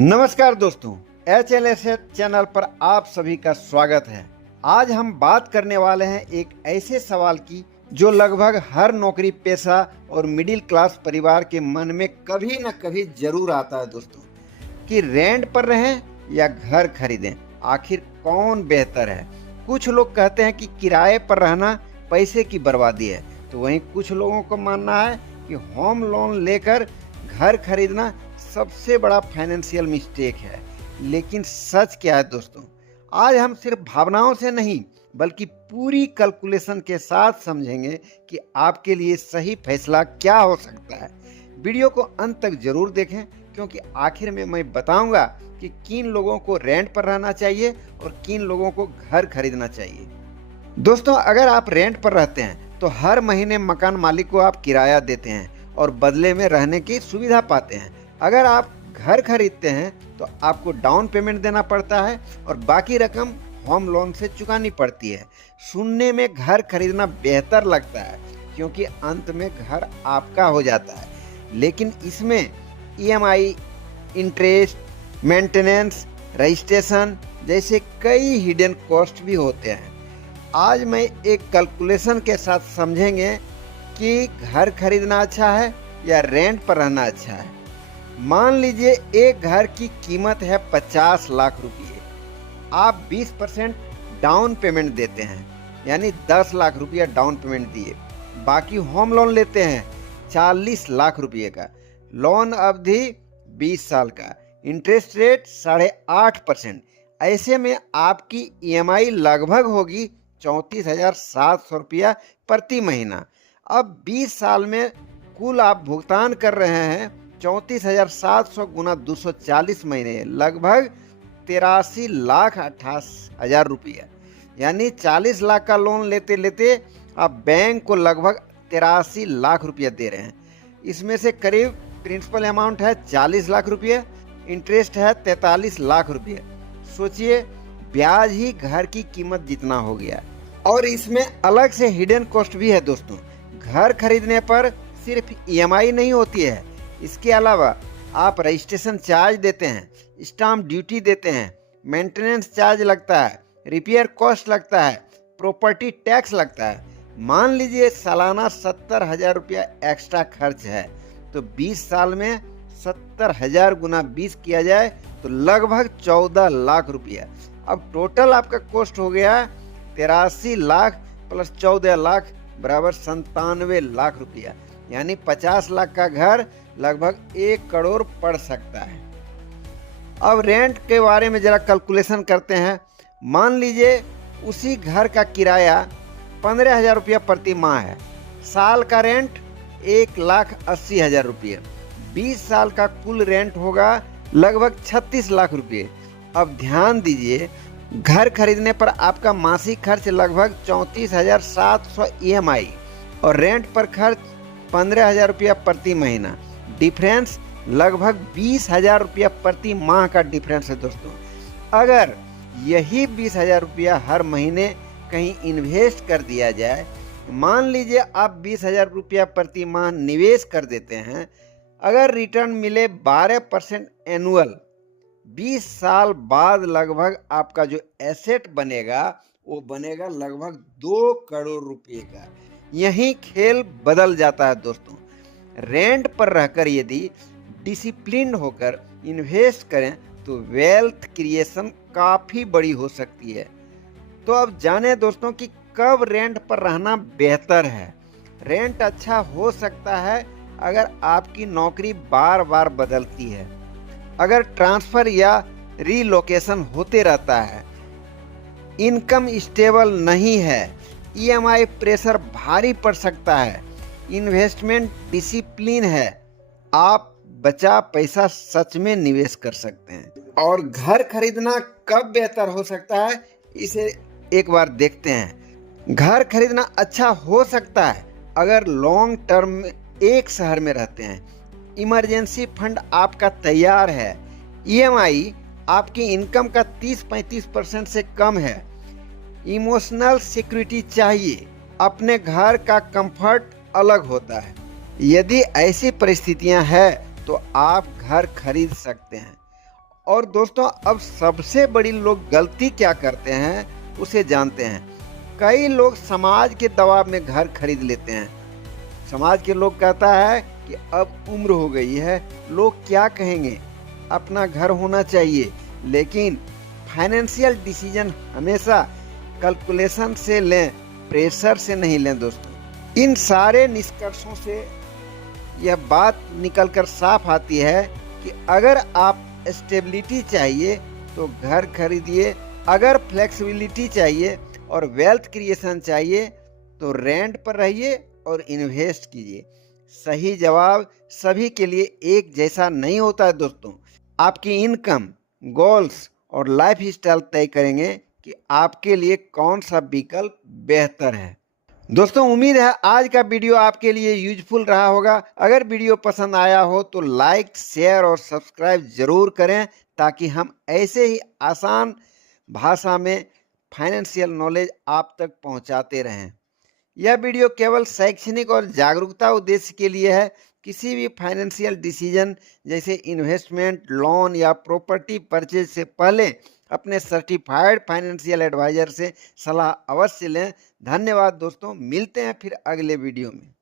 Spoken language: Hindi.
नमस्कार दोस्तों, HLSH चैनल पर आप सभी का स्वागत है। आज हम बात करने वाले हैं एक ऐसे सवाल की जो लगभग हर नौकरी पेशा और मिडिल क्लास परिवार के मन में कभी न कभी जरूर आता है दोस्तों, कि रेंट पर रहें या घर खरीदें, आखिर कौन बेहतर है। कुछ लोग कहते हैं कि किराए पर रहना पैसे की बर्बादी है, तो वहीं कुछ लोगों को मानना है कि होम लोन लेकर घर खरीदना सबसे बड़ा फाइनेंशियल मिस्टेक है। लेकिन सच क्या है दोस्तों, आज हम सिर्फ भावनाओं से नहीं बल्कि पूरी कैलकुलेशन के साथ समझेंगे कि आपके लिए सही फैसला क्या हो सकता है। वीडियो को अंत तक जरूर देखें, क्योंकि आखिर में मैं बताऊंगा कि किन लोगों को रेंट पर रहना चाहिए और किन लोगों को घर खरीदना चाहिए। दोस्तों, अगर आप रेंट पर रहते हैं तो हर महीने मकान मालिक को आप किराया देते हैं और बदले में रहने की सुविधा पाते हैं। अगर आप घर खरीदते हैं तो आपको डाउन पेमेंट देना पड़ता है और बाकी रकम होम लोन से चुकानी पड़ती है। सुनने में घर खरीदना बेहतर लगता है क्योंकि अंत में घर आपका हो जाता है, लेकिन इसमें EMI, इंटरेस्ट, मेंटेनेंस, रजिस्ट्रेशन जैसे कई हिडन कॉस्ट भी होते हैं। आज मैं एक कैलकुलेशन के साथ समझेंगे कि घर खरीदना अच्छा है या रेंट पर रहना अच्छा है। मान लीजिए एक घर की कीमत है 50 लाख रुपये। आप 20% डाउन पेमेंट देते हैं, यानी 10 लाख रुपया डाउन पेमेंट दिए। बाकी होम लोन लेते हैं 40 लाख रुपये का, लोन अवधि 20 साल का, इंटरेस्ट रेट 8.5%। ऐसे में आपकी EMI लगभग होगी 34,700 रुपया प्रति महीना। अब 20 साल में कुल आप भुगतान कर रहे हैं 34,700 गुना 240 महीने, लगभग 83,28,000 रुपया। यानी 40 लाख का लोन लेते लेते आप बैंक को लगभग 83 लाख रुपया दे रहे हैं। इसमें से करीब प्रिंसिपल अमाउंट है 40 लाख रुपये, इंटरेस्ट है 43 लाख रुपये। सोचिए, ब्याज ही घर की कीमत जितना हो गया। और इसमें अलग से हिडन कॉस्ट भी है दोस्तों। घर खरीदने पर सिर्फ EMI नहीं होती है, इसके अलावा आप रजिस्ट्रेशन चार्ज देते हैं, स्टाम्प ड्यूटी देते हैं, मेंटेनेंस चार्ज लगता है, रिपेयर कॉस्ट लगता है, प्रॉपर्टी टैक्स लगता है। मान लीजिए सालाना 70,000 रुपया एक्स्ट्रा खर्च है, तो 20 साल में 70,000 गुना 20 किया जाए तो लगभग 14 लाख रुपया। अब टोटल आपका कॉस्ट हो गया 83 लाख प्लस 14 लाख बराबर 97 लाख रुपया। यानी 50 लाख का घर लगभग 1 करोड़ पड़ सकता है। अब रेंट के बारे में जरा कैलकुलेशन करते हैं। मान लीजिए उसी घर का किराया 15,000 रुपया प्रति माह है। साल का रेंट 1,80,000 रुपये। 20 साल का कुल रेंट होगा लगभग 36 लाख रुपये। अब ध्यान दीजिए, घर खरीदने पर आपका मासिक खर्च लगभग 34,700 EMI और रेंट पर खर्च 15,000 रुपया प्रति महीना। डिफरेंस लगभग 20,000 रुपया प्रति माह का डिफरेंस है दोस्तों। अगर यही 20,000 रुपया हर महीने कहीं इन्वेस्ट कर दिया जाए, मान लीजिए आप 20,000 रुपया प्रति माह निवेश कर देते हैं, अगर रिटर्न मिले 12% एनुअल, 20 साल बाद लगभग आपका जो एसेट बनेगा वो बनेगा लगभग 2 करोड़ रुपए का। यही खेल बदल जाता है दोस्तों। रेंट पर रहकर यदि डिसिप्लिन होकर इन्वेस्ट करें तो वेल्थ क्रिएशन काफ़ी बड़ी हो सकती है। तो अब जाने दोस्तों कि कब रेंट पर रहना बेहतर है। रेंट अच्छा हो सकता है अगर आपकी नौकरी बार बार बदलती है, अगर ट्रांसफ़र या रीलोकेशन होते रहता है, इनकम स्टेबल नहीं है, EMI प्रेशर भारी पड़ सकता है, इन्वेस्टमेंट डिसिप्लिन है, आप बचा पैसा सच में निवेश कर सकते हैं। और घर खरीदना कब बेहतर हो सकता है, इसे एक बार देखते हैं। घर खरीदना अच्छा हो सकता है अगर लॉन्ग टर्म एक शहर में रहते हैं, इमरजेंसी फंड आपका तैयार है, EMI आपकी इनकम का 30-35% से कम है, इमोशनल सिक्योरिटी चाहिए, अपने घर का कंफर्ट अलग होता है। यदि ऐसी परिस्थितियां हैं तो आप घर खरीद सकते हैं। और दोस्तों अब सबसे बड़ी लोग गलती क्या करते हैं उसे जानते हैं। कई लोग समाज के दबाव में घर खरीद लेते हैं। समाज के लोग कहता है कि अब उम्र हो गई है, लोग क्या कहेंगे, अपना घर होना चाहिए। लेकिन फाइनेंशियल डिसीजन हमेशा कैलकुलेशन से लें, प्रेशर से नहीं लें दोस्तों। इन सारे निष्कर्षों से यह बात निकलकर साफ आती है कि अगर आप स्टेबिलिटी चाहिए तो घर खरीदिए, अगर फ्लेक्सिबिलिटी चाहिए और वेल्थ क्रिएशन चाहिए तो रेंट पर रहिए और इन्वेस्ट कीजिए। सही जवाब सभी के लिए एक जैसा नहीं होता है दोस्तों। आपकी इनकम, गोल्स और लाइफ स्टाइल तय करेंगे कि आपके लिए कौन सा विकल्प बेहतर है। दोस्तों उम्मीद है आज का वीडियो आपके लिए यूजफुल रहा होगा। अगर वीडियो पसंद आया हो तो लाइक, शेयर और सब्सक्राइब जरूर करें ताकि हम ऐसे ही आसान भाषा में फाइनेंशियल नॉलेज आप तक पहुंचाते रहें। यह वीडियो केवल शैक्षणिक और जागरूकता उद्देश्य के लिए है। किसी भी फाइनेंशियल डिसीजन जैसे इन्वेस्टमेंट, लोन या प्रॉपर्टी परचेज से पहले अपने सर्टिफाइड फाइनेंशियल एडवाइजर से सलाह अवश्य लें। धन्यवाद दोस्तों, मिलते हैं फिर अगले वीडियो में।